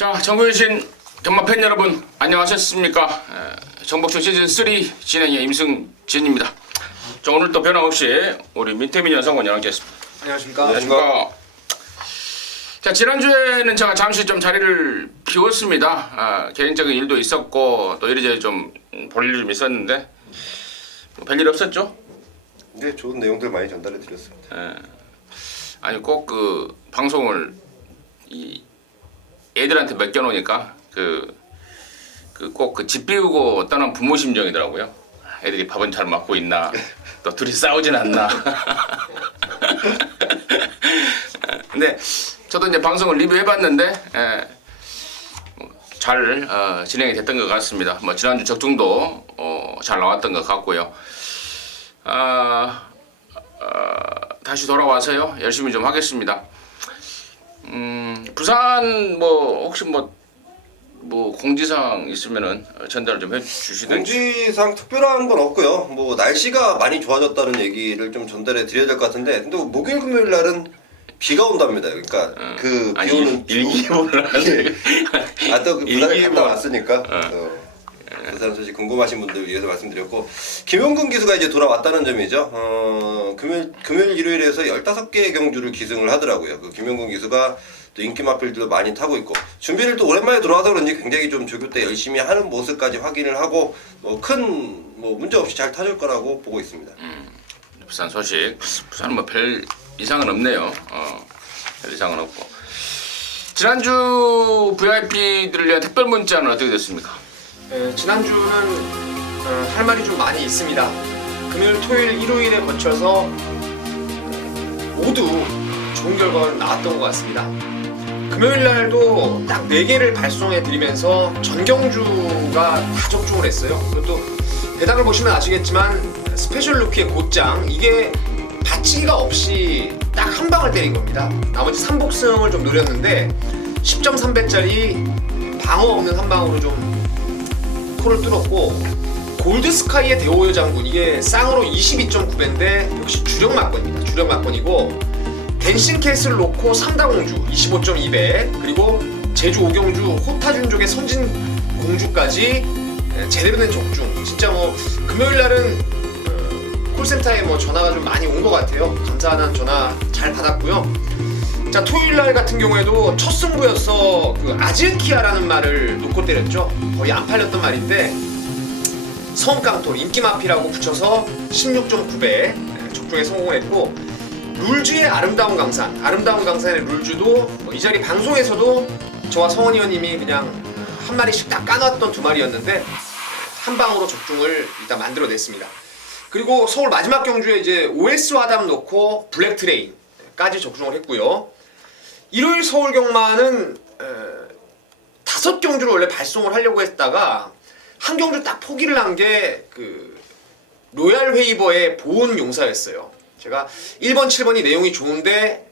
자, 정근신 경마팬 여러분 안녕하셨습니까? 정복쇼 시즌3 진행의 임승진입니다. 자, 오늘 또 변함없이 우리 민태민 여성원 연락했습니다. 안녕하십니까? 안녕하십니까? 자, 지난주에는 제가 잠시 좀 자리를 비웠습니다. 개인적인 일도 있었고 또 이리저리 좀 볼 일이 좀 있었는데 뭐 별일 없었죠? 네, 좋은 내용들 많이 전달해 드렸습니다. 아니 꼭 그 방송을 이 애들한테 맡겨놓으니까 꼭 그 집 비우고 떠난 부모 심정이더라고요. 애들이 밥은 잘 먹고 있나, 또 둘이 싸우진 않나. 근데 저도 이제 방송을 리뷰해봤는데 잘 진행이 됐던 것 같습니다. 뭐 지난주 적중도 잘 나왔던 것 같고요. 다시 돌아와서요 열심히 좀 하겠습니다. 부산 뭐 혹시 뭐 공지사항 있으면은 전달을 좀 해주시든지. 공지상 특별한 건 없고요. 뭐 날씨가 많이 좋아졌다는 얘기를 좀 전달해 드려야 될 것 같은데, 근데 목요일 금요일 날은 비가 온답니다. 그러니까 그 비 오는 일기예보를 하세요. 또 그 부산에 일기예보. 갔다 왔으니까 부산 소식 궁금하신 분들 위해서 말씀드렸고, 김용근 기수가 이제 돌아왔다는 점이죠. 금요일 일요일에서 15개의 경주를 기승을 하더라고요. 그 김용근 기수가 또 인기 마필들도 많이 타고 있고, 준비를 또 오랜만에 돌아와서 그런지 굉장히 좀 조교 때 열심히 하는 모습까지 확인을 하고 큰 문제 없이 잘 타줄 거라고 보고 있습니다. 부산 소식. 부산은 뭐 별 이상은 없네요. 별 이상은 없고. 지난주 VIP들을 위한 특별 문자는 어떻게 됐습니까? 지난주는 할 말이 좀 많이 있습니다. 금요일, 토요일, 일요일에 거쳐서 모두 좋은 결과가 나왔던 것 같습니다. 금요일 날도 딱 4개를 발송해 드리면서 전경주가 다 적중을 했어요. 그것도 배당을 보시면 아시겠지만 스페셜 루키의 곧장, 이게 받치기가 없이 딱 한 방을 때린 겁니다. 나머지 3복승을 좀 노렸는데 10.3배짜리 방어 없는 한 방으로 좀 코를 뚫었고, 골드스카이의 대오요 장군, 이게 쌍으로 22.9배인데 역시 주력 막건입니다. 주력 막건이고, 댄싱 캐슬 놓고 3다공주 25.2배, 그리고 제주 오경주 호타준족의 선진 공주까지 제대로 된 적중. 진짜 뭐 금요일 날은 콜센터에 뭐 전화가 좀 많이 온 것 같아요. 감사하다는 전화 잘 받았고요. 자, 토요일 날 같은 경우에도 첫 승부였어. 그 아즈키아라는 말을 놓고 때렸죠. 거의 안 팔렸던 말인데 성깡토 인기마피라고 붙여서 16.9배 적중에 성공을 했고, 룰주의 아름다운 강산의 룰주도 이 자리 방송에서도 저와 성원 의원님이 그냥 한 마리씩 딱 까놨던 2마리였는데 한 방으로 적중을 일단 만들어냈습니다. 그리고 서울 마지막 경주에 이제 OS 화담 놓고 블랙 트레인까지 적중을 했고요. 일요일 서울 경마는 5경주를 원래 발송을 하려고 했다가 한 경주 딱 포기를 한 게 그 로얄 웨이버의 보온 용사였어요. 제가 1번, 7번이 내용이 좋은데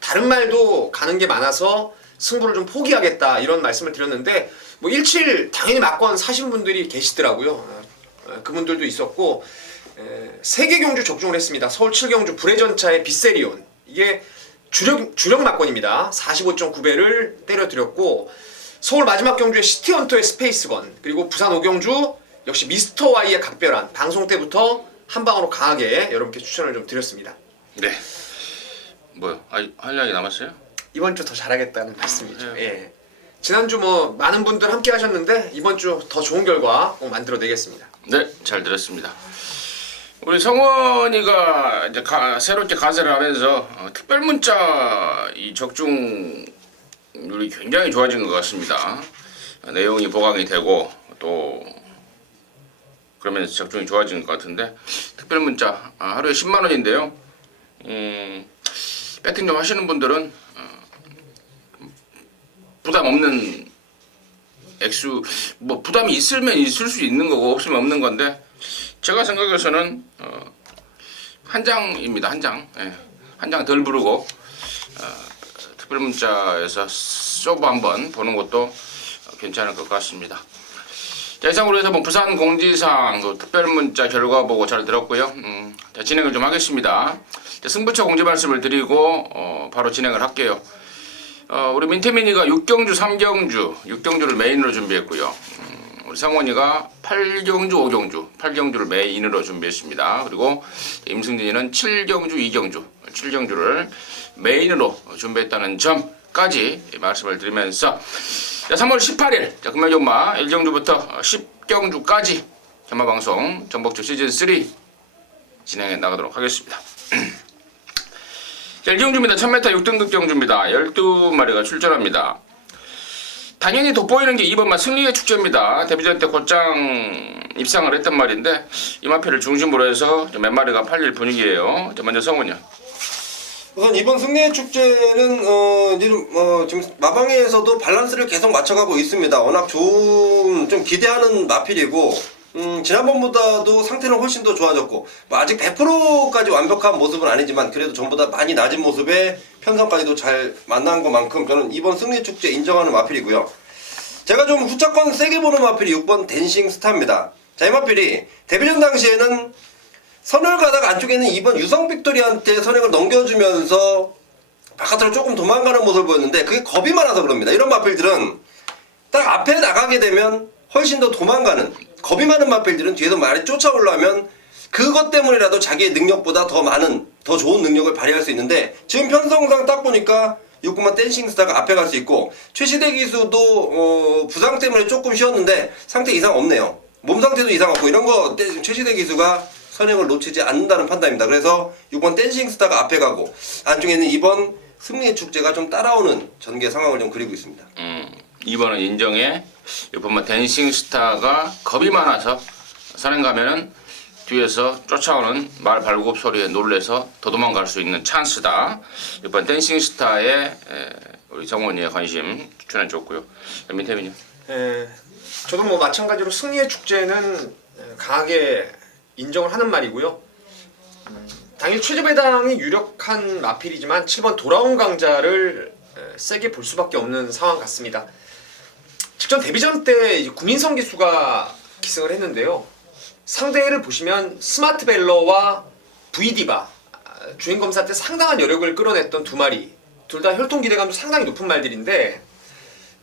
다른 말도 가는 게 많아서 승부를 좀 포기하겠다 이런 말씀을 드렸는데, 뭐 17 당연히 막건 사신 분들이 계시더라고요. 그분들도 있었고, 3개 경주 적중을 했습니다. 서울 7경주 불회전차의 비세리온, 이게 주력 막건입니다. 45.9배를 때려드렸고, 서울 마지막 경주의 시티헌터의 스페이스건, 그리고 부산 5경주 역시 미스터 Y의 각별한, 방송 때부터 한 방으로 강하게 여러분께 추천을 좀 드렸습니다. 네. 뭐요? 할 이야기 남았어요? 이번 주 더 잘하겠다는 말씀이죠. 예. 지난주 뭐 많은 분들 함께 하셨는데 이번 주 더 좋은 결과 꼭 만들어내겠습니다. 네, 잘 들었습니다. 우리 성원이가 이제 새롭게 가세를 하면서 특별 문자 이 적중률이 굉장히 좋아진 것 같습니다. 내용이 보강이 되고 또 그러면서 적중이 좋아진 것 같은데, 특별 문자 하루에 10만 원인데요. 배팅 좀 하시는 분들은 부담 없는 액수, 뭐 부담이 있으면 있을 수 있는 거고 없으면 없는 건데, 제가 생각해서는 한 장입니다. 한 장. 예. 한 장 덜 부르고 특별 문자에서 쇼부 한번 보는 것도 괜찮을 것 같습니다. 자, 이상으로 해서 뭐 부산 공지사항, 특별 문자 결과 보고 잘 들었고요. 자, 진행을 좀 하겠습니다. 자, 승부처 공지 말씀을 드리고 바로 진행을 할게요. 우리 민태민이가 6경주 6경주를 메인으로 준비했고요. 우리 상원이가 8경주 8경주를 메인으로 준비했습니다. 그리고 임승진이는 7경주를 메인으로 준비했다는 점까지 말씀을 드리면서, 자, 3월 18일 금요일마 1경주부터 10경주까지 전마방송 전복주 시즌3 진행해 나가도록 하겠습니다. 자, 1경주입니다. 1000m 6등급 경주입니다. 12마리가 출전합니다. 당연히 돋보이는 게 2번마 승리의 축제입니다. 데뷔전 때 곧장 입상을 했단 말인데 이 마필을 중심으로 해서 몇 마리가 팔릴 분위기예요. 자, 먼저 성훈이요. 우선 이번 승리의 축제는 지금 마방에서도 밸런스를 계속 맞춰가고 있습니다. 워낙 좀 기대하는 마필이고, 지난번보다도 상태는 훨씬 더 좋아졌고, 뭐 아직 100%까지 완벽한 모습은 아니지만 그래도 전보다 많이 낮은 모습에 편성까지도 잘 만난 것만큼 저는 이번 승리의 축제 인정하는 마필이고요. 제가 좀 후차권 세게 보는 마필이 6번 댄싱 스타입니다. 자, 이 마필이 데뷔전 당시에는 선을 가다가 안쪽에 있는 2번 유성 빅토리한테 선행을 넘겨주면서 바깥으로 조금 도망가는 모습을 보였는데 그게 겁이 많아서 그럽니다. 이런 마필들은 딱 앞에 나가게 되면 훨씬 더 도망가는, 겁이 많은 마필들은 뒤에서 많이 쫓아오려면 그것 때문이라도 자기의 능력보다 더 좋은 능력을 발휘할 수 있는데, 지금 편성상 딱 보니까 6번마 댄싱스타가 앞에 갈 수 있고, 최시대 기수도 부상 때문에 조금 쉬었는데 상태 이상 없네요. 몸 상태도 이상 없고, 이런 거 최시대 기수가 선행을 놓치지 않는다는 판단입니다. 그래서 6번 댄싱스타가 앞에 가고 안쪽에 있는 2번 승리의 축제가 좀 따라오는 전개 상황을 좀 그리고 있습니다. 2번은 인정해. 6번만 댄싱스타가 겁이 많아서 선행 가면은 뒤에서 쫓아오는 말 발굽 소리에 놀래서 더 도망갈 수 있는 찬스다. 6번 댄싱스타에 우리 정원이의 관심 추천해 줬고요. 민태민요. 저도 뭐 마찬가지로 승리의 축제는 강하게 인정을 하는 말이고요. 당일 최저배당이 유력한 마필이지만 7번 돌아온 강자를 세게 볼 수밖에 없는 상황 같습니다. 직전 데뷔전 때 구민성 기수가 기승을 했는데요. 상대를 보시면 스마트 벨러와 V디바 주행검사 때 상당한 여력을 끌어냈던 두 마리, 둘 다 혈통 기대감도 상당히 높은 말들인데,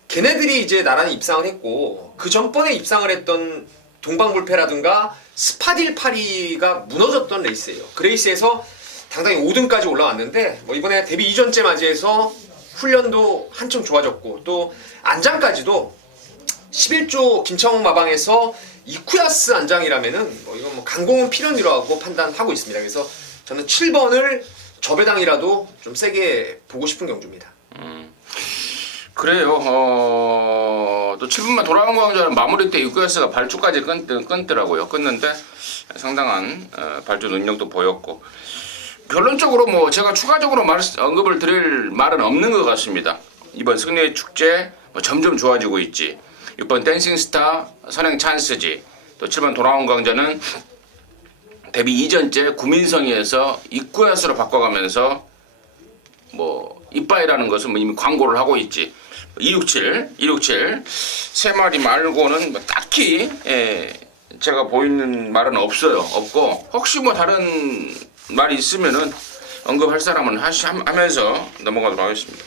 걔네들이 이제 나란히 입상을 했고, 그 전번에 입상을 했던 동방불패라든가 스파딜파리가 무너졌던 레이스예요. 그 레이스에서 당당히 5등까지 올라왔는데, 뭐 이번에 데뷔 이전째 맞이해서 훈련도 한층 좋아졌고, 또 안장까지도 11조 김창욱 마방에서 이쿠야스 안장이라면은 뭐 이건 뭐 강공은 필연이라고 판단하고 있습니다. 그래서 저는 7번을 저배당이라도 좀 세게 보고 싶은 경주입니다. 그래요. 또 7분만 돌아온 광자는 마무리 때 이쿠야스가 발주까지 끊더라고요. 끊는데 상당한 발주 능력도 보였고, 결론적으로 뭐 제가 추가적으로 언급을 드릴 말은 없는 것 같습니다. 이번 승리의 축제 뭐 점점 좋아지고 있지. 6번 댄싱스타 선행 찬스지. 또 7번 돌아온 강자는 데뷔 이전째 구민성이에서 이쿠야스로 바꿔가면서 뭐 이빠이라는 것은 뭐 이미 광고를 하고 있지. 267 세 마리 말고는 뭐 딱히 제가 보이는 말은 없고, 혹시 뭐 다른 말이 있으면은 언급할 사람은 하면서 넘어가도록 하겠습니다.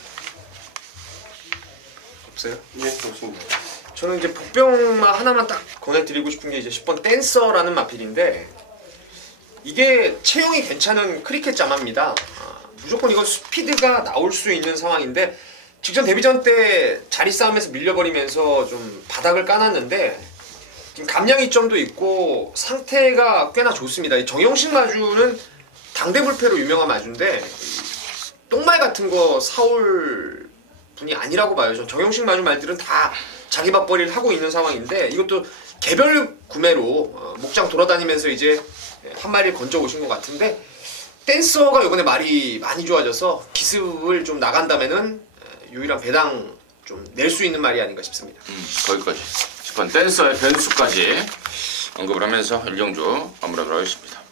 없어요? 네, 좋습니다. 저는 이제 복병만 하나만 딱 권해드리고 싶은 게 이제 10번 댄서라는 마필인데, 이게 체형이 괜찮은 크리켓 자마입니다. 무조건 이건 스피드가 나올 수 있는 상황인데, 직전 데뷔전 때 자리 싸움에서 밀려버리면서 좀 바닥을 까놨는데 지금 감량 이점도 있고 상태가 꽤나 좋습니다. 이 정영식 마주는 당대불패로 유명한 마주인데 똥말 같은 거 사올 분이 아니라고 봐요. 저 정영식 마주 말들은 다 자기 맞벌이를 하고 있는 상황인데, 이것도 개별 구매로 목장 돌아다니면서 이제 한 마리를 건져 오신 것 같은데, 댄서가 이번에 말이 많이 좋아져서 기습을 좀 나간다면은 유일한 배당 좀 낼 수 있는 말이 아닌가 싶습니다. 거기까지 10번 댄서의 변수까지 언급을 하면서 1경주 마무리하도록 하겠습니다.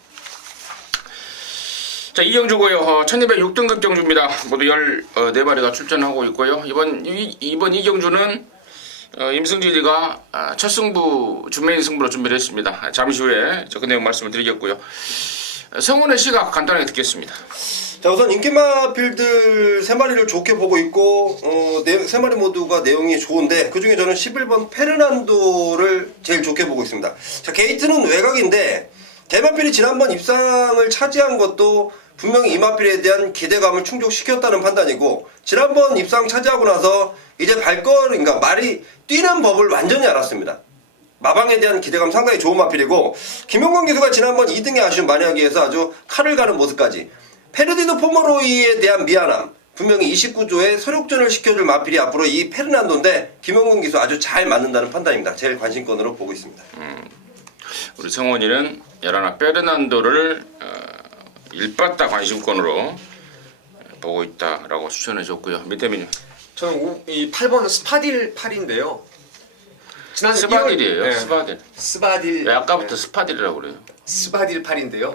자, 2경주고요. 1206등급 경주입니다. 모두 14마리가 출전하고 있고요. 이번 2경주는 임승진이가 첫 승부, 준메인 승부로 준비를 했습니다. 잠시 후에 그 내용 말씀을 드리겠고요. 성훈의 시각 간단하게 듣겠습니다. 자, 우선 인기마필들 3마리를 좋게 보고 있고 3마리 모두가 내용이 좋은데 그중에 저는 11번 페르난도를 제일 좋게 보고 있습니다. 자, 게이트는 외곽인데 대마필이 지난번 입상을 차지한 것도 분명히 이 마필에 대한 기대감을 충족시켰다는 판단이고 지난번 입상 차지하고 나서 이제 발걸음인가 말이 뛰는 법을 완전히 알았습니다. 마방에 대한 기대감 상당히 좋은 마필이고 김용건 기수가 지난번 2등의 아쉬움 만약에서 아주 칼을 가는 모습까지 페르디도 포머로이에 대한 미안함 분명히 29조에 서력전을 시켜줄 마필이 앞으로 이 페르난도인데 김용건 기수 아주 잘 맞는다는 판단입니다. 제일 관심권으로 보고 있습니다. 우리 성원이는 열하나 페르난도를 일바따 관심권으로 보고 있다라고 추천해 줬고요. 밑에면요. 저는 이 8번은 스파딜 8인데요. 지난 스바딜이에요. 2월, 네. 스바딜. 스바딜. 왜 아까부터 네. 스파딜이라고 그래요? 스바딜 8인데요.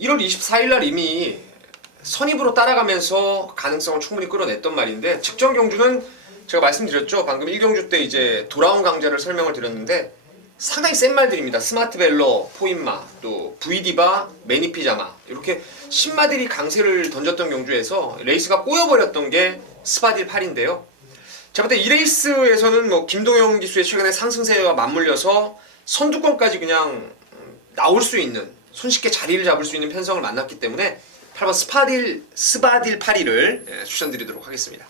1월 24일 날 이미 선입으로 따라가면서 가능성을 충분히 끌어냈던 말인데 측정 경주는 제가 말씀드렸죠. 방금 1경주 때 이제 돌아온 강자를 설명을 드렸는데 상당히 센 말들입니다. 스마트벨러, 포인마, 또 브이디바, 매니피자마 이렇게 신마들이 강세를 던졌던 경주에서 레이스가 꼬여버렸던 게 스바딜 8인데요. 제가 볼 때 이 레이스에서는 뭐 김동영 기수의 최근의 상승세와 맞물려서 선두권까지 그냥 나올 수 있는 손쉽게 자리를 잡을 수 있는 편성을 만났기 때문에 8번 스바딜 8위를 추천드리도록 하겠습니다.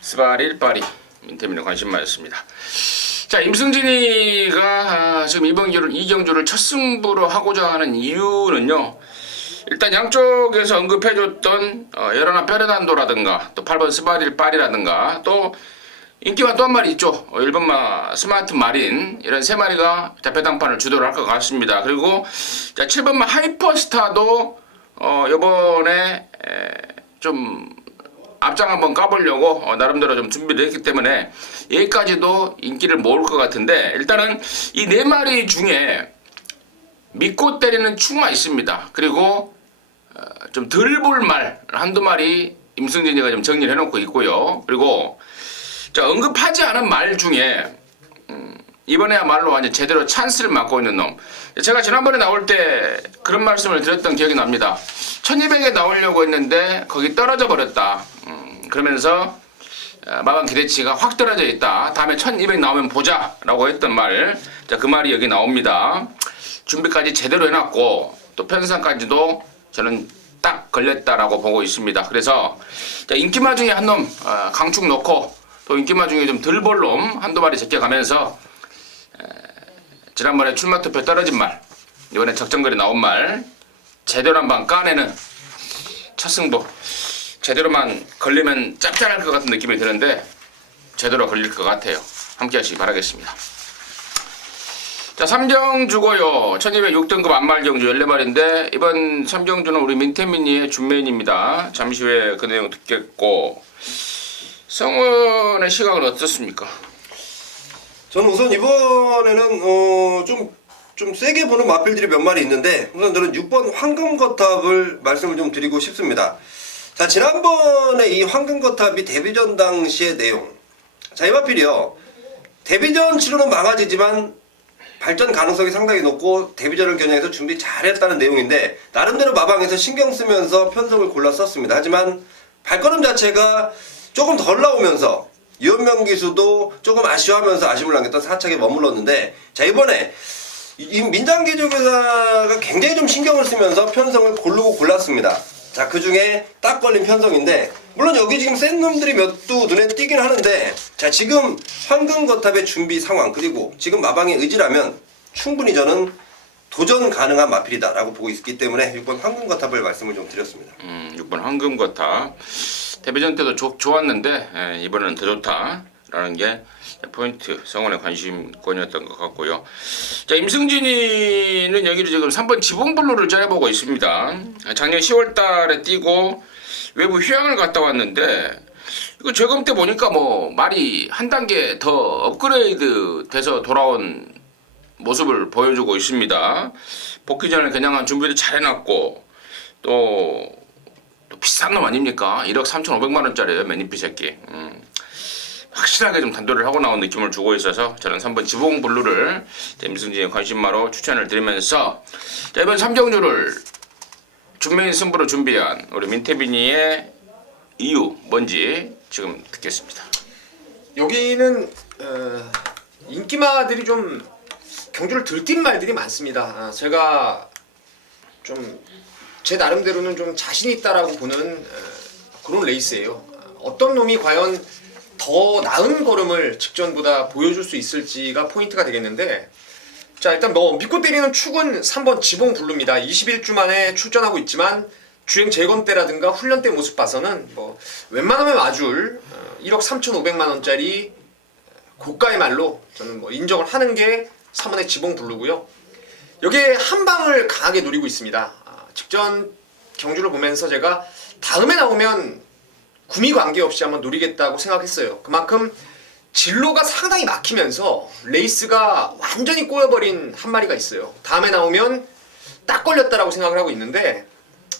스바릴 파리 민태민의 관심마였습니다. 자, 임승진이가 지금 이 경주를 첫 승부로 하고자 하는 이유는요. 일단 양쪽에서 언급해줬던 열하나 페르난도라든가 또 8번 스바릴 파리라든가 또 인기만 또 한 마리 있죠. 1번마 스마트 마린 이런 세 마리가 대패당판을 주도를 할 것 같습니다. 그리고 자, 7번마 하이퍼스타도 이번에 좀 앞장 한번 까보려고 나름대로 좀 준비를 했기 때문에 여기까지도 인기를 모을 것 같은데 일단은 이 네 마리 중에 믿고 때리는 충마 있습니다. 그리고 좀 덜 볼 말 한두 마리 임승진이가 좀 정리를 해놓고 있고요. 그리고 자, 언급하지 않은 말 중에 이번에야말로 완전 제대로 찬스를 맡고 있는 놈. 제가 지난번에 나올 때 그런 말씀을 드렸던 기억이 납니다. 1200에 나오려고 했는데 거기 떨어져 버렸다. 그러면서 마감 기대치가 확 떨어져 있다. 다음에 1200 나오면 보자 라고 했던 말. 자, 그 말이 여기 나옵니다. 준비까지 제대로 해놨고 또 편성까지도 저는 딱 걸렸다라고 보고 있습니다. 그래서 자, 인기마 중에 한 놈 강축 놓고 또 인기마 중에 좀 덜 볼 놈 한두 마리 제껴가면서 지난번에 출마 투표 떨어진 말 이번에 적정거리 나온 말 제대로 한번 까내는 첫 승부 제대로만 걸리면 짭짤할 것 같은 느낌이 드는데 제대로 걸릴 것 같아요. 함께 하시기 바라겠습니다. 자, 3경주고요. 1206등급 안말경주 14마리인데 이번 3경주는 우리 민태민이의 준메인입니다. 잠시 후에 그 내용 듣겠고 성원의 시각은 어떻습니까? 저는 우선 이번에는 좀 세게 보는 마필들이 몇 마리 있는데 우선 저는 6번 황금거탑을 말씀을 좀 드리고 싶습니다. 자, 지난번에 이 황금거탑이 데뷔전 당시의 내용. 자, 이 마필이요. 데뷔전 치료는 망아지지만 발전 가능성이 상당히 높고 데뷔전을 겨냥해서 준비 잘했다는 내용인데 나름대로 마방에서 신경 쓰면서 편성을 골라 썼습니다. 하지만 발걸음 자체가 조금 덜 나오면서 유현명 기수도 조금 아쉬워하면서 아쉬움을 남겼던 4착에 머물렀는데 자, 이번에 이 민장기조교사가 굉장히 좀 신경을 쓰면서 편성을 고르고 골랐습니다. 자, 그 중에 딱 걸린 편성인데 물론 여기 지금 센 놈들이 몇 두 눈에 띄긴 하는데 자, 지금 황금거탑의 준비 상황 그리고 지금 마방의 의지라면 충분히 저는 도전 가능한 마필이다라고 보고 있기 때문에 6번 황금거탑을 말씀을 좀 드렸습니다. 6번 황금거탑 데뷔전 때도 좋았는데 이번에는 더 좋다라는 게 포인트 성원의 관심권이었던 것 같고요. 자, 임승진이는 여기를 지금 3번 지붕블루를 짜내보고 있습니다. 작년 10월달에 뛰고 외부 휴양을 갔다 왔는데 이거 재검 때 보니까 뭐 말이 한 단계 더 업그레이드 돼서 돌아온 모습을 보여주고 있습니다. 복귀 전에 그냥한 준비를 잘 해놨고 또 비싼 놈 아닙니까? 1억 3,500만 원짜리예요. 매니피 새끼. 확실하게 좀 단도를 하고 나온 느낌을 주고 있어서 저는 3번 지붕블루를 임승진의 관심마로 추천을 드리면서 자, 이번 3경주를 준메인 승부를 준비한 우리 민태빈이의 이유 뭔지 지금 듣겠습니다. 여기는 인기마들이 좀 경주를 들뛴 말들이 많습니다. 제가 좀 제 나름대로는 좀 자신 있다라고 보는 그런 레이스예요. 어떤 놈이 과연 더 나은 걸음을 직전보다 보여줄 수 있을지가 포인트가 되겠는데, 자 일단 뭐 믿고 때리는 축은 3번 지봉 블루입니다. 21주 만에 출전하고 있지만 주행 재건 때라든가 훈련 때 모습 봐서는 뭐 웬만하면 와줄 1억 3,500만 원짜리 고가의 말로 저는 뭐 인정을 하는 게 3번의 지봉 블루고요. 여기에 한 방을 강하게 노리고 있습니다. 직전 경주를 보면서 제가 다음에 나오면 구미 관계없이 한번 노리겠다고 생각했어요. 그만큼 진로가 상당히 막히면서 레이스가 완전히 꼬여버린 한 마리가 있어요. 다음에 나오면 딱 걸렸다라고 생각을 하고 있는데,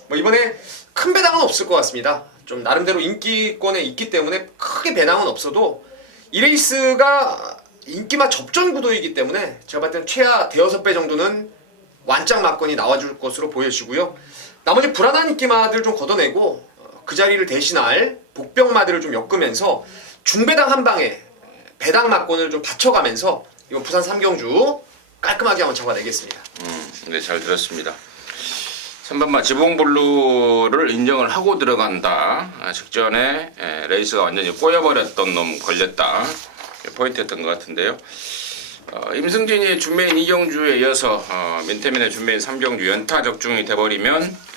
뭐 이번에 큰 배당은 없을 것 같습니다. 좀 나름대로 인기권에 있기 때문에 크게 배당은 없어도 이 레이스가 인기마 접전 구도이기 때문에 제가 봤을 때는 최하 대여섯 배 정도는 완짝 막건이 나와줄 것으로 보여지고요. 나머지 불안한 인기마들 좀 걷어내고 그 자리를 대신할 복병마들을 좀 엮으면서 중배당 한 방에 배당 막건을 좀 받쳐가면서 이번 부산 3경주 깔끔하게 한번 잡아내겠습니다. 네, 잘 들었습니다. 3번마 지봉블루를 인정을 하고 들어간다. 직전에 레이스가 완전히 꼬여버렸던 놈 걸렸다. 포인트였던 것 같은데요. 임승진이 준메인 2경주에 이어서 민태민의 준메인 3경주 연타 적중이 돼버리면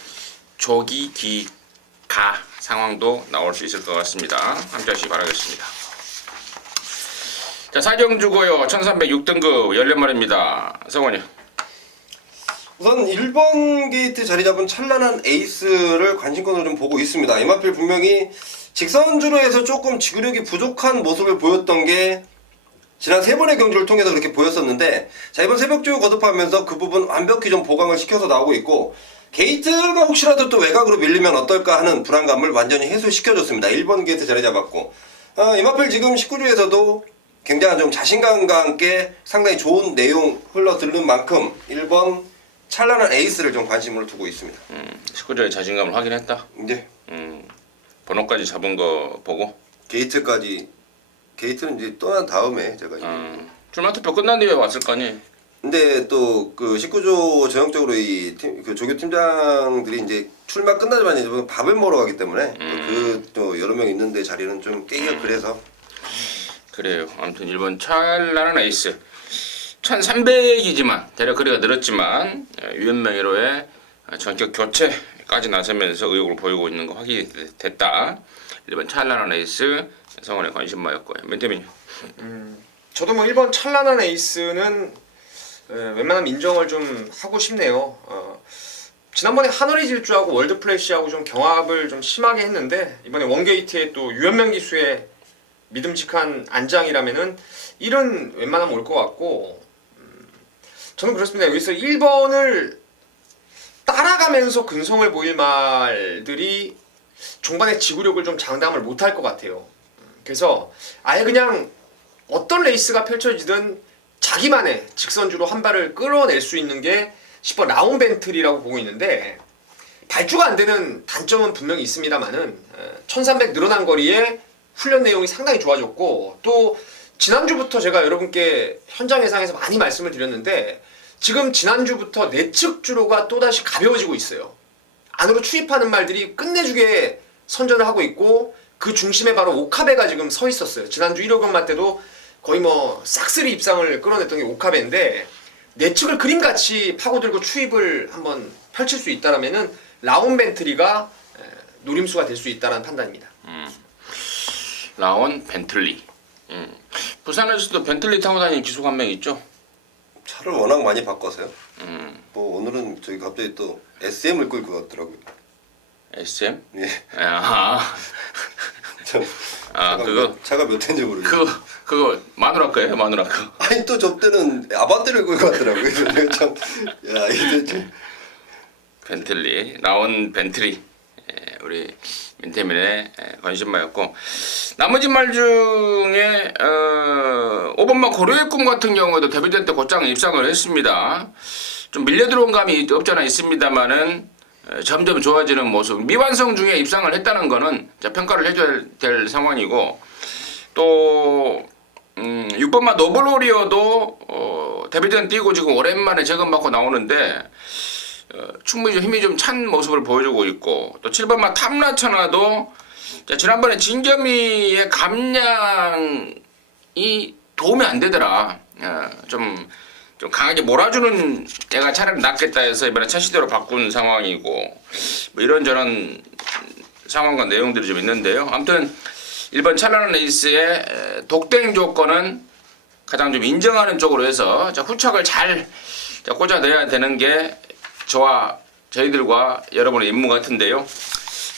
조기 기가 상황도 나올 수 있을 것 같습니다. 함께하시기 바라겠습니다. 자, 4경주고요. 1306등급 14마리입니다. 성원이. 우선 1번 게이트 자리 잡은 찬란한 에이스를 관심권으로 좀 보고 있습니다. 이마필 분명히 직선주로 해서 조금 지구력이 부족한 모습을 보였던 게 지난 3번의 경주를 통해서 그렇게 보였었는데, 자 이번 새벽주 거듭하면서 그 부분 완벽히 좀 보강을 시켜서 나오고 있고, 게이트가 혹시라도 또 외곽으로 밀리면 어떨까 하는 불안감을 완전히 해소시켜줬습니다. 1번 게이트 자리 잡았고, 이마필 지금 19주에서도 굉장한 좀 자신감과 함께 상당히 좋은 내용 흘러들는 만큼 1번 찬란한 에이스를 좀 관심을 두고 있습니다. 19조의 자신감을 확인했다. 이제 번호까지 잡은 거 보고. 게이트는 이제 떠난 다음에 제가 출마 투표 끝난 뒤에 왔을 거 아니. 근데 또 그 19조 전형적으로 그 조교 팀장들이 이제 출마 끝나자마자 이제 밥을 먹으러 가기 때문에 그 또 여러 명 있는데 자리는 좀 깨기가 그래서. 그래요. 아무튼 1번 찬란한 에이스. 1300이지만 대략 거리가 늘었지만 유연명의로의 전격 교체까지 나서면서 의욕을 보이고 있는 거 확인이 됐다. 1번 찬란한 에이스 성원의 관심마였고요. 민태민요. 저도 뭐 1번 찬란한 에이스는 웬만하면 인정을 좀 하고 싶네요. 지난번에 하늘의 질주하고 월드 플래시하고 좀 경합을 좀 심하게 했는데, 이번에 원게이트의 또 유연명 기수의 믿음직한 안장이라면은 1은 웬만하면 올 것 같고, 저는 그렇습니다. 여기서 1번을 따라가면서 근성을 보일 말들이 종반의 지구력을 좀 장담을 못할 것 같아요. 그래서 아예 그냥 어떤 레이스가 펼쳐지든 자기만의 직선주로 한 발을 끌어낼 수 있는 게 10번 라운 벤틀이라고 보고 있는데, 발주가 안 되는 단점은 분명히 있습니다만은 1300 늘어난 거리에 훈련 내용이 상당히 좋아졌고, 또 지난주부터 제가 여러분께 현장 예상에서 많이 말씀을 드렸는데, 지금 지난주부터 내측 주로가 또다시 가벼워지고 있어요. 안으로 추입하는 말들이 끝내주게 선전을 하고 있고, 그 중심에 바로 오카베가 지금 서 있었어요. 지난주 1호 경마 때도 거의 뭐 싹쓸이 입상을 끌어냈던 게 오카베인데, 내측을 그림같이 파고들고 추입을 한번 펼칠 수 있다라면은 라온 벤트리가 노림수가 될 수 있다는 판단입니다. 라온 벤틀리. 부산에서도 벤틀리 타고 다니는 기수 한 명 있죠? 차를 워낙 많이 바꿔서요. 뭐 오늘은 저기 갑자기 또 SM을 끌고 왔더라고요. SM? 예. 차가 몇 대인지 모르겠어요. 그거 마누라 거예요, 마누라 거. 아니 또 저 때는 아반떼를 끌고 왔더라고요. 참, 야 이게 좀. 벤틀리, 라온 벤틀리. 우리 민태민의 관심마였고, 나머지 말 중에 5번마 고려의 꿈 같은 경우에도 데뷔전 때 곧장 입상을 했습니다. 좀 밀려 들어온 감이 없잖아 있습니다만은 점점 좋아지는 모습. 미완성 중에 입상을 했다는 거는 평가를 해줘야 될 상황이고 또 6번마 노블로리어도 데뷔전 뛰고 지금 오랜만에 재건받고 나오는데 충분히 좀 힘이 좀 찬 모습을 보여주고 있고 또 7번마 탐라천하도 지난번에 진겸이의 감량이 도움이 안 되더라. 좀 강하게 몰아주는 애가 차라리 낫겠다 해서 이번에 천시대로 바꾼 상황이고 뭐 이런저런 상황과 내용들이 좀 있는데요. 아무튼 1번 찬란한 레이스의 독대행 조건은 가장 좀 인정하는 쪽으로 해서 후착을 잘 꽂아내야 되는 게 저와 저희들과 여러분의 임무 같은데요.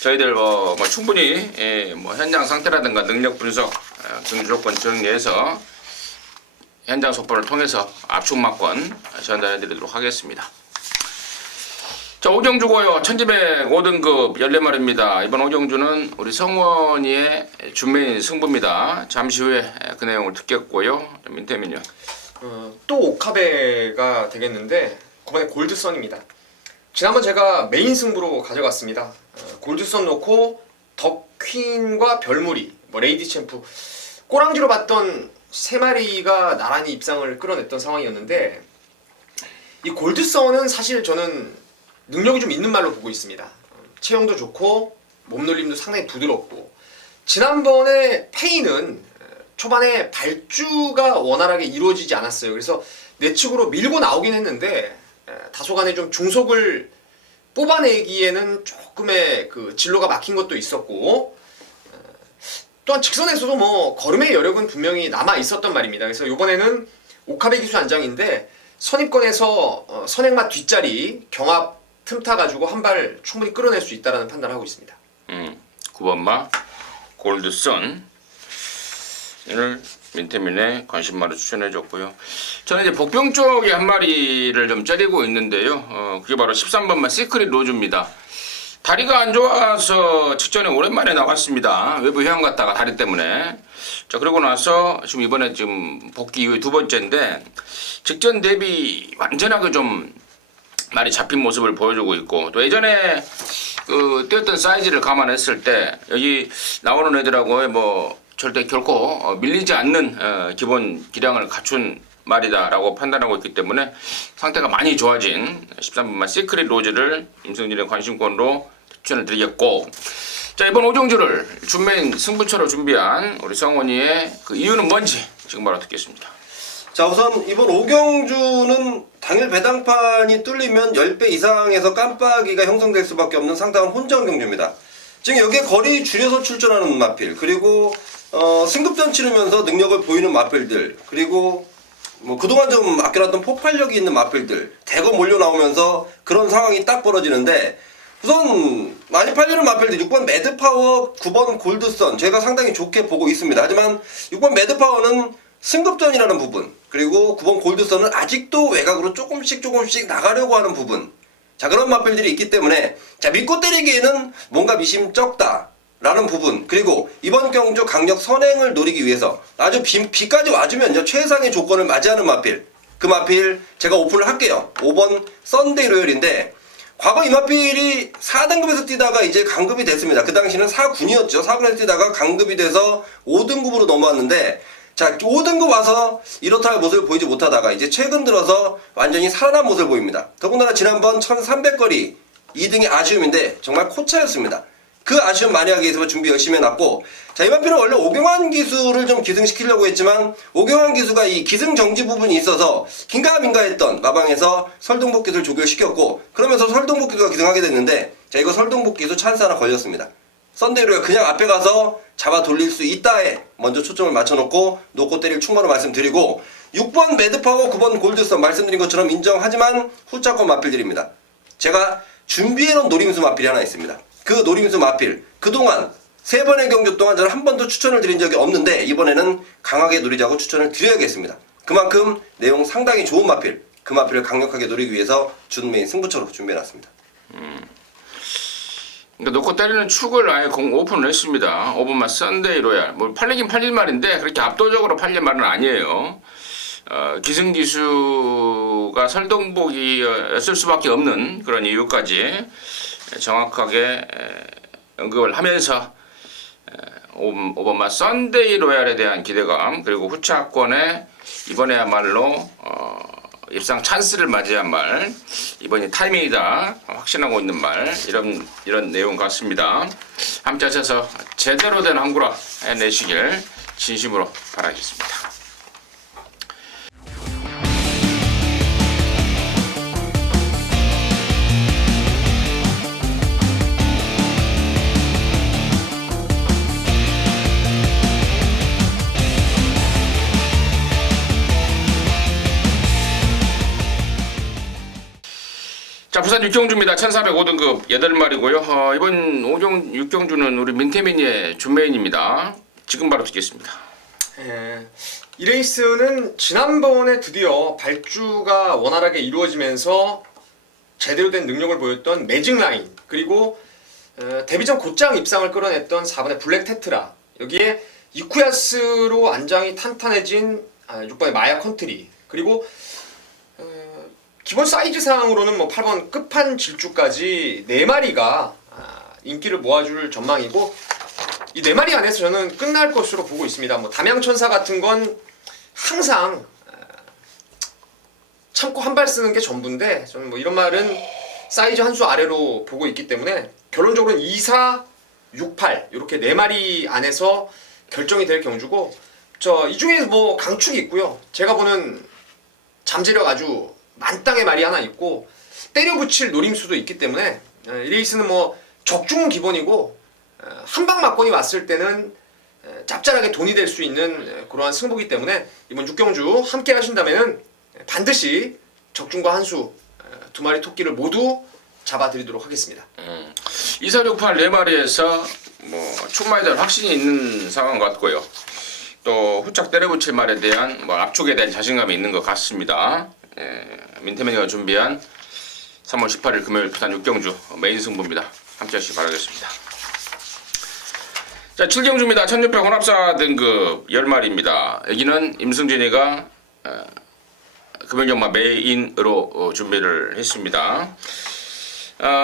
저희들 뭐 충분히 뭐 현장 상태라든가 능력 분석 등 조건 정리해서 현장 속보를 통해서 압축막권 전달해드리도록 하겠습니다. 자, 오경주고요. 1105등급 14마리입니다. 이번 오경주는 우리 성원이의 준메인 승부입니다. 잠시 후에 그 내용을 듣겠고요. 민태민요. 또 오카베가 되겠는데 9번에 골드선입니다. 지난번 제가 메인 승부로 가져갔습니다. 골드선 놓고 덕퀸과 별무리, 뭐 레이디 챔프 꼬랑지로 봤던 세 마리가 나란히 입상을 끌어냈던 상황이었는데 이 골드선은 사실 저는 능력이 좀 있는 말로 보고 있습니다. 체형도 좋고 몸놀림도 상당히 부드럽고 지난번에 페이는 초반에 발주가 원활하게 이루어지지 않았어요. 그래서 내측으로 밀고 나오긴 했는데 다소간에 좀 중속을 뽑아내기에는 조금의 그 진로가 막힌 것도 있었고 또한 직선에서도 뭐 걸음의 여력은 분명히 남아 있었던 말입니다. 그래서 이번에는 오카베 기수 안장인데 선입권에서 선행맛 뒷자리 경합 틈타 가지고 한 발 충분히 끌어낼 수 있다라는 판단을 하고 있습니다. 9번마 골드선 오늘 민태민의 관심마를 추천해줬고요. 저는 이제 복병 쪽에 한 마리를 좀 째리고 있는데요. 그게 바로 13번마 시크릿 로즈입니다. 다리가 안 좋아서 직전에 오랜만에 나왔습니다. 외부 휴양 갔다가 다리 때문에. 자, 그러고 나서 지금 이번에 지금 복귀 이후에 두 번째인데 직전 대비 완전하게 좀 날이 잡힌 모습을 보여주고 있고 또 예전에 그 뛰었던 사이즈를 감안했을 때 여기 나오는 애들하고 뭐 절대 결코 밀리지 않는 기본 기량을 갖춘 말이다라고 판단하고 있기 때문에 상태가 많이 좋아진 13번만 시크릿 로즈를 임승진의 관심권으로 추천을 드리겠고 자 이번 오정주를 준메인 승부처로 준비한 우리 성원이의 그 이유는 뭔지 지금 바로 듣겠습니다. 자 우선 이번 오경주는 당일 배당판이 뚫리면 10배 이상에서 깜빡이가 형성될 수밖에 없는 상당한 혼전 경주입니다. 지금 여기에 거리 줄여서 출전하는 마필 그리고 승급전 치르면서 능력을 보이는 마필들 그리고 뭐 그동안 좀 아껴놨던 폭발력이 있는 마필들 대거 몰려 나오면서 그런 상황이 딱 벌어지는데 우선 많이 팔리는 마필들 6번 매드파워 9번 골드선 제가 상당히 좋게 보고 있습니다. 하지만 6번 매드파워는 승급전이라는 부분 그리고 9번 골드선은 아직도 외곽으로 조금씩 나가려고 하는 부분 자 그런 마필들이 있기 때문에 자 믿고 때리기에는 뭔가 미심쩍다 라는 부분 그리고 이번 경주 강력 선행을 노리기 위해서 아주 비까지 와주면요 최상의 조건을 맞이하는 마필 그 마필 제가 오픈을 할게요. 5번 썬데이 로열인데 과거 이 마필이 4등급에서 뛰다가 이제 강급이 됐습니다. 그 당시는 4군이었죠. 4군에서 뛰다가 강급이 돼서 5등급으로 넘어왔는데 자 5등급 와서 이렇다 할 모습을 보이지 못하다가 이제 최근 들어서 완전히 살아난 모습을 보입니다. 더군다나 지난번 1300거리 2등이 아쉬움인데 정말 코차였습니다. 그 아쉬움 많이 하기 위해서 준비 열심히 해놨고 자 이 마필은 원래 오경환 기수를 좀 기승시키려고 했지만 오경환 기수가 이 기승정지 부분이 있어서 긴가민가했던 마방에서 설동복 기수를 조결시켰고 그러면서 설동복 기수가 기승하게 됐는데 자 이거 설동복 기수 찬스 하나 걸렸습니다. 썬데이로가 그냥 앞에 가서 잡아 돌릴 수 있다에 먼저 초점을 맞춰놓고 놓고 때릴 충분한 말씀드리고 6번 매드파워 9번 골드선 말씀드린 것처럼 인정하지만 후차권 마필들입니다. 제가 준비해놓은 노림수 마필이 하나 있습니다. 그 노림수 마필 그동안 3번의 경주 동안 저는 한 번도 추천을 드린 적이 없는데 이번에는 강하게 노리자고 추천을 드려야겠습니다. 그만큼 내용 상당히 좋은 마필 그 마필을 강력하게 노리기 위해서 준메인 승부처로 준비해놨습니다. 그러니까 놓고 때리는 축을 아예 오픈을 했습니다. 5번만 썬데이 로얄. 뭐 팔리긴 팔릴 말인데 그렇게 압도적으로 팔릴 말은 아니에요. 기승기수가 설동복이었을 수밖에 없는 그런 이유까지 정확하게 언급을 하면서 5번마 썬데이 로얄에 대한 기대감, 그리고 후차권에 이번에야말로 입상 찬스를 맞이한 말, 이번이 타이밍이다 확신하고 있는 말, 이런 내용 같습니다. 함께 하셔서 제대로 된 한구라 해내시길 진심으로 바라겠습니다. 자, 부산 육경주입니다. 1405등급 8마리고요. 이번 6경주는 우리 민태민이의 준메인입니다. 지금 바로 듣겠습니다. 이 레이스는 지난번에 드디어 발주가 원활하게 이루어지면서 제대로 된 능력을 보였던 매직 라인, 그리고 데뷔전 곧장 입상을 끌어냈던 4번의 블랙 테트라, 여기에 이쿠야스로 안장이 탄탄해진 6번의 마야 컨트리, 그리고 기본 사이즈상으로는 뭐 8번 끝판 질주까지 4마리가 인기를 모아줄 전망이고, 이 4마리 안에서 저는 끝날 것으로 보고 있습니다. 뭐 담양천사 같은 건 항상 참고 한 발 쓰는 게 전부인데, 저는 뭐 이런 말은 사이즈 한 수 아래로 보고 있기 때문에 결론적으로는 2, 4, 6, 8 이렇게 4마리 안에서 결정이 될 경주고, 이 중에 뭐 강축이 있고요. 제가 보는 잠재력 아주 만땅의 말이 하나 있고 때려붙일 노림수도 있기 때문에 이 레이스는 뭐 적중은 기본이고 한 방 맞건이 왔을 때는 짭짤하게 돈이 될 수 있는 그러한 승부이기 때문에 이번 6경주 함께 하신다면 반드시 적중과 한수 2마리 토끼를 모두 잡아드리도록 하겠습니다. 2, 4, 6, 8 4마리에서 뭐 출마에 대한 확신이 있는 상황 같고요. 또 후짝 때려붙일 말에 대한 뭐 압축에 대한 자신감이 있는 것 같습니다. 민태민이가 준비한 3월 18일 금요일 부산 6경주 메인 승부입니다. 함께 하시기 바라겠습니다. 자, 7경주입니다. 1600 혼합사 등급 10마리입니다. 여기는 임승진이가 금연경마 메인으로 준비를 했습니다.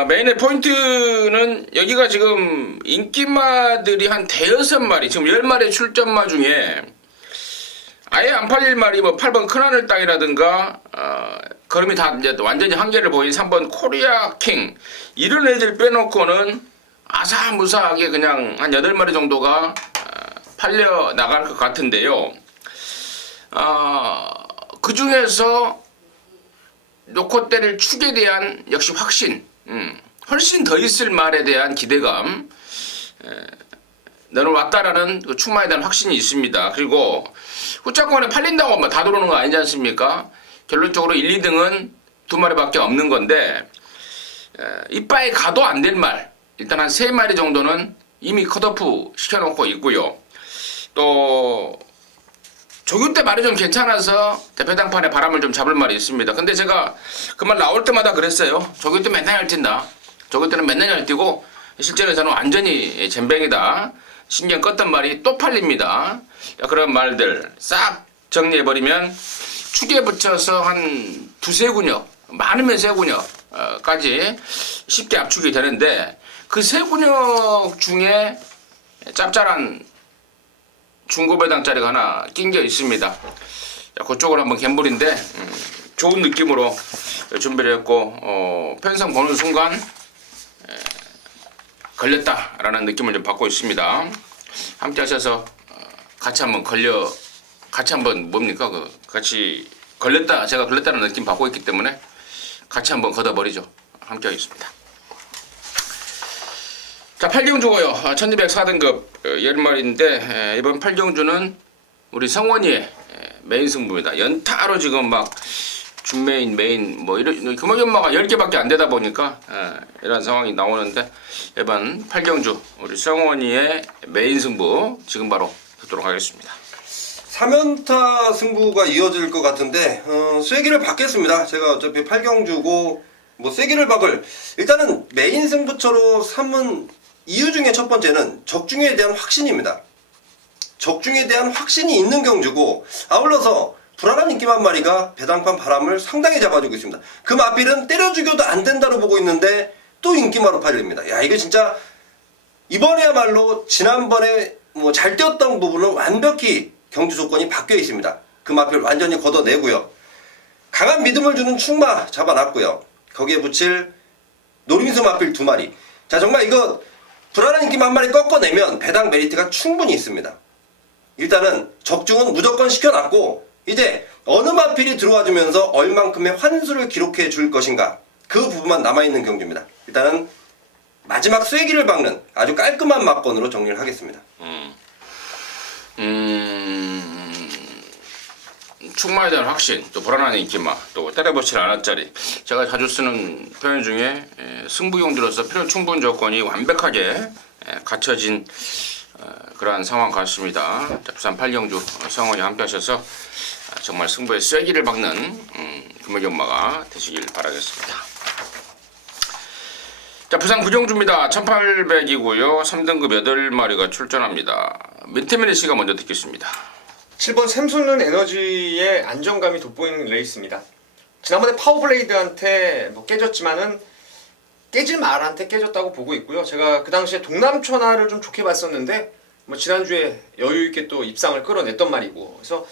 메인의 포인트는 여기가 지금 인기마들이 한 대여섯 마리, 지금 10마리 출전마 중에 아예 안 팔릴 말이 뭐 8번 큰하늘 땅이라든가 걸음이 다 이제 완전히 한계를 보인 3번 코리아 킹, 이런 애들 빼놓고는 아사무사하게 그냥 한 8마리 정도가 팔려 나갈 것 같은데요. 그 중에서 놓고 때릴 축에 대한 역시 확신, 훨씬 더 있을 말에 대한 기대감, 너는 왔다라는 그 축마에 대한 확신이 있습니다. 그리고 후차권에 팔린다고 뭐 다 들어오는 거 아니지 않습니까? 결론적으로 1, 2등은 2마리밖에 없는 건데, 이빠에 가도 안 될 말, 일단 한 3마리 정도는 이미 컷오프 시켜놓고 있고요. 또 조교 때 말이 좀 괜찮아서 대표당판에 바람을 좀 잡을 말이 있습니다. 근데 제가 그 말 나올 때마다 그랬어요. 조교 때 맨날 얇뛴다. 조교 때는 맨날 얇뛰고 실전에서는 완전히 잼뱅이다. 신경 껐던 말이 또 팔립니다. 그런 말들 싹 정리해버리면 축에 붙여서 한 2-3근역, 많으면 3근역까지 쉽게 압축이 되는데, 그 3근역 중에 짭짤한 중고배당짜리가 하나 낑겨 있습니다. 그쪽으로 한번 갬블인데 좋은 느낌으로 준비를 했고, 편성 보는 순간 걸렸다라는 느낌을 좀 받고 있습니다. 함께 하셔서 같이 한번 뭡니까? 같이 걸렸다, 제가 걸렸다는 느낌 받고 있기 때문에 같이 한번 걷어버리죠. 함께 하겠습니다. 자, 8경주고요. 1204등급 10마리인데 이번 8경주는 우리 성원이의 메인 승부입니다. 연타로 지금 막 준메인, 메인 뭐 이런 금화연마가 10개밖에 안 되다 보니까 이런 상황이 나오는데, 이번 8경주 우리 성원이의 메인 승부 지금 바로 듣도록 하겠습니다. 3연타 승부가 이어질 것 같은데 쐐기를 받겠습니다. 제가 어차피 8경주고 뭐 쐐기를 박을, 일단은 메인 승부처로 삼은 이유 중에 첫 번째는 적중에 대한 확신입니다. 적중에 대한 확신이 있는 경주고, 아울러서 불안한 인기 한 마리가 배당판 바람을 상당히 잡아주고 있습니다. 그 맞빌은 때려 죽여도 안 된다로 보고 있는데 또 인기마로 팔립니다. 야, 이거 진짜 이번에야말로 지난번에 뭐 잘 뛰었던 부분은 완벽히 경주 조건이 바뀌어 있습니다. 그 마필 완전히 걷어내고요. 강한 믿음을 주는 충마 잡아놨고요. 거기에 붙일 노림수 마필 2마리. 자, 정말 이거 불안한 인기만 한 마리 꺾어내면 배당 메리트가 충분히 있습니다. 일단은 적중은 무조건 시켜놨고 이제 어느 마필이 들어와주면서 얼만큼의 환수를 기록해 줄 것인가 그 부분만 남아있는 경주입니다. 일단은 마지막 쐐기를 박는 아주 깔끔한 막건으로 정리를 하겠습니다. 충마에 대한 확신, 또 불안한 인기마, 또 때려박질 않았짜리. 제가 자주 쓰는 표현 중에 승부용들로서 필요 충분 조건이 완벽하게 갖춰진 그러한 상황 같습니다. 자, 부산 8경주 성원이 함께하셔서 정말 승부에 쐐기를 박는 금액연마가 되시길 바라겠습니다. 자, 부산 9경주입니다. 1800이고요. 3등급 8마리가 출전합니다. 민태민의 씨가 먼저 듣겠습니다. 7번 샘솟는 에너지의 안정감이 돋보이는 레이스입니다. 지난번에 파워블레이드한테 뭐 깨졌지만은 깨질 말한테 깨졌다고 보고 있고요. 제가 그 당시에 동남천하를 좀 좋게 봤었는데 뭐 지난주에 여유 있게 또 입상을 끌어냈던 말이고, 그래서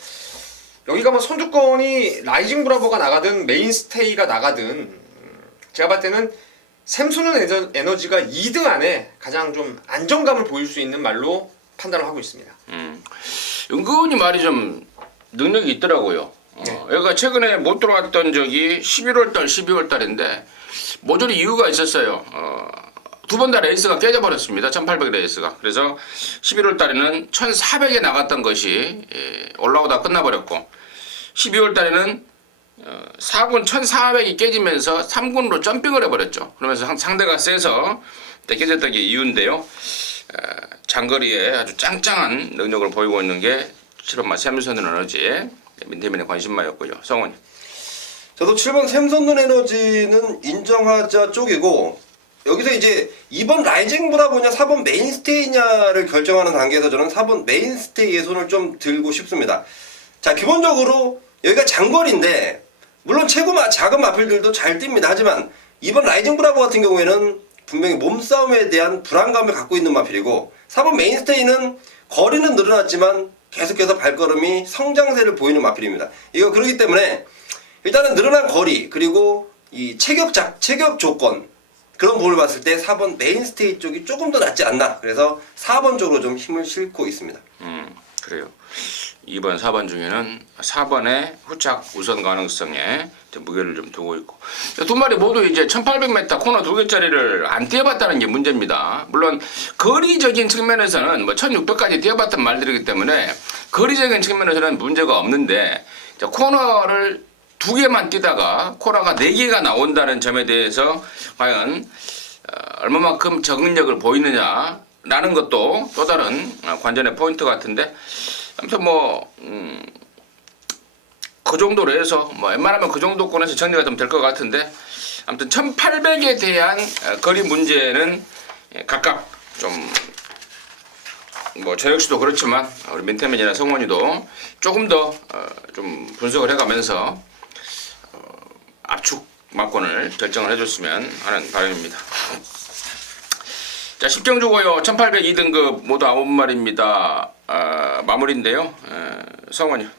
여기가 뭐 선두권이 라이징 브라보가 나가든 메인스테이가 나가든 제가 봤을 때는 샘솟는 에너지가 2등 안에 가장 좀 안정감을 보일 수 있는 말로 판단을 하고 있습니다. 은근히 말이 좀 능력이 있더라고요. 얘가 최근에 못 들어왔던 적이 11월달, 12월달인데 모조리 이유가 있었어요. 두 번 다 레이스가 깨져버렸습니다. 1800 레이스가. 그래서 11월달에는 1400에 나갔던 것이 올라오다 끝나버렸고 12월달에는 4군 1400이 깨지면서 3군으로 점핑을 해버렸죠. 그러면서 상대가 세서 깨졌던 게 이유인데요. 장거리에 아주 짱짱한 능력을 보이고 있는 게 7번마 샘솟는 에너지 민태민의 관심마였고요. 성원이. 저도 7번 샘솟는 에너지는 인정하자 쪽이고, 여기서 이제 2번 라이징 브라보냐 4번 메인스테이냐를 결정하는 단계에서 저는 4번 메인스테이의 손을 좀 들고 싶습니다. 자, 기본적으로 여기가 장거리인데 물론 작은 마필들도 잘 뜁니다. 하지만 2번 라이징 브라보 같은 경우에는 분명히 몸싸움에 대한 불안감을 갖고 있는 마필이고, 4번 메인스테이는 거리는 늘어났지만 계속해서 발걸음이 성장세를 보이는 마필입니다. 이거 그렇기 때문에 일단은 늘어난 거리 그리고 이 체격 조건 그런 부분을 봤을 때 4번 메인스테이 쪽이 조금 더 낫지 않나. 그래서 4번 쪽으로 좀 힘을 싣고 있습니다. 그래요. 2번, 4번 중에는 4번의 후착 우선 가능성에 무게를 좀 두고 있고, 두 마리 모두 이제 1800m 코너 2개짜리를 안 뛰어봤다는 게 문제입니다. 물론 거리적인 측면에서는 뭐 1600까지 뛰어봤던 말들이기 때문에 거리적인 측면에서는 문제가 없는데, 코너를 2개만 뛰다가 코너가 4개가 나온다는 점에 대해서 과연 얼마만큼 적응력을 보이느냐라는 것도 또 다른 관전의 포인트 같은데, 아무튼 그 정도로 해서 웬만하면 그 정도권에서 정리가 좀 될 것 같은데, 아무튼 1800에 대한 거리 문제는 각각 좀 저 역시도 그렇지만 우리 민태민이나 성원이도 조금 더 좀 분석을 해가면서 압축 막권을 결정을 해줬으면 하는 바람입니다. 자, 10경주고요. 1800 2등급 모두 9마리입니다. 마무리인데요. 성원이요.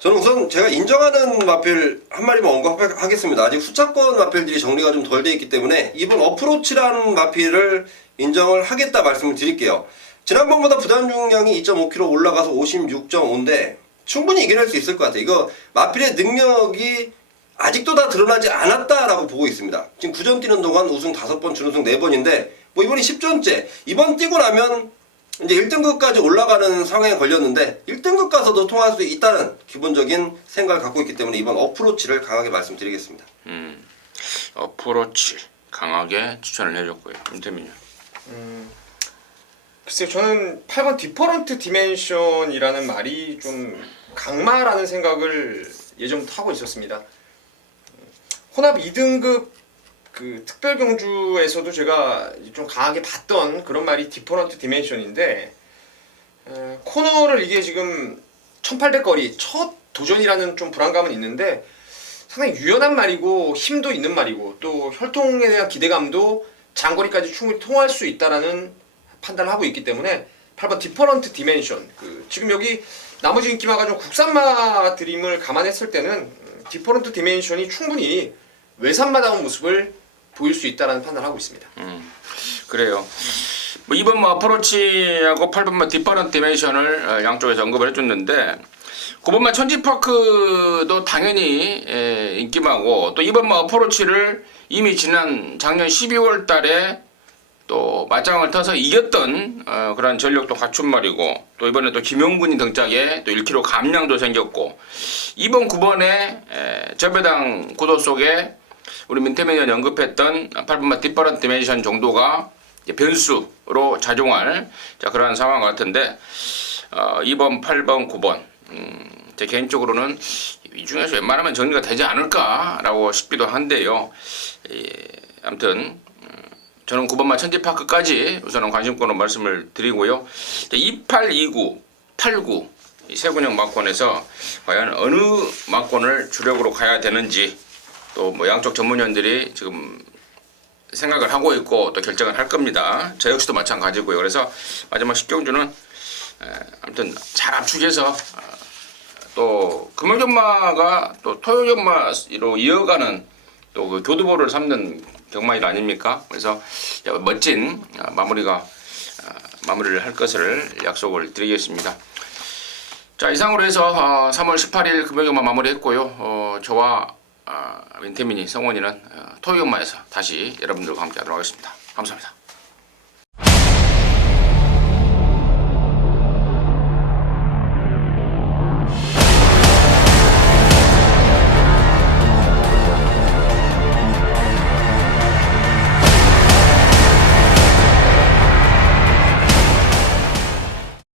저는 우선 제가 인정하는 마필 한 마리만 언급하겠습니다. 아직 후차권 마필들이 정리가 좀 덜 돼 있기 때문에 이번 어프로치라는 마필을 인정을 하겠다 말씀을 드릴게요. 지난번보다 부담 중량이 2.5kg 올라가서 56.5인데 충분히 이겨낼 수 있을 것 같아요. 이거 마필의 능력이 아직도 다 드러나지 않았다라고 보고 있습니다. 지금 9전 뛰는 동안 우승 5번, 준우승 4번인데 이번이 10전째. 이번 뛰고 나면 이제 1등급까지 올라가는 상황에 걸렸는데 1등급 가서도 통할 수 있다는 기본적인 생각을 갖고 있기 때문에 이번 어프로치를 강하게 말씀드리겠습니다. 어프로치 강하게 추천을 해줬고요. 윤태민요. 글쎄요, 저는 8번 디퍼런트 디멘션이라는 말이 좀 강마라는 생각을 예전부터 하고 있었습니다. 혼합 2등급 그 특별 경주에서도 제가 좀 강하게 봤던 그런 말이 디퍼런트 디멘션인데, 코너를 이게 지금 1800 거리 첫 도전이라는 좀 불안감은 있는데 상당히 유연한 말이고 힘도 있는 말이고 또 혈통에 대한 기대감도 장거리까지 충분히 통할 수 있다라는 판단을 하고 있기 때문에 8번 디퍼런트 디멘션 지금 여기 나머지 인기마가 좀 국산마 드림을 감안했을 때는 디퍼런트 디멘션이 충분히 외산마다운 모습을 보일 수 있다라는 판단을 하고 있습니다. 그래요. 뭐 2번 뭐 어프로치하고 8번 뭐 디퍼런트 디멘션을 양쪽에서 언급을 해줬는데 9번 뭐 천지파크도 당연히 인기마고 또 2번 뭐 어프로치를 이미 지난 작년 12월 달에 또 맞짱을 터서 이겼던 그런 전력도 갖춘 말이고 또 이번에 또 김용군이 등짝에 또 1kg 감량도 생겼고 2번 9번에 저배당 구도 속에 우리 민태민이 언급했던 8번 디퍼런트 디멘션 정도가 변수로 작용할 그런 상황 같은데 2번, 8번, 9번 제 개인적으로는 이 중에서 웬만하면 정리가 되지 않을까라고 싶기도 한데요. 아무튼 저는 9번마 천지파크까지 우선은 관심권으로 말씀을 드리고요. 28, 29, 89 이 세 군형 막권에서 과연 어느 막권을 주력으로 가야 되는지 또 뭐 양쪽 전문위원들이 지금 생각을 하고 있고 또 결정을 할 겁니다. 저 역시도 마찬가지고요. 그래서 마지막 10경주는 아무튼 잘 압축해서 또 금요경마가 또 토요경마로 이어가는 또 그 교두보를 삼는 경마일 아닙니까? 그래서 멋진 마무리를 할 것을 약속을 드리겠습니다. 자, 이상으로 해서 3월 18일 금요경마 마무리했고요. 저와 민태민이 성원이는 토요경마에서 다시 여러분들과 함께 하도록 하겠습니다. 감사합니다.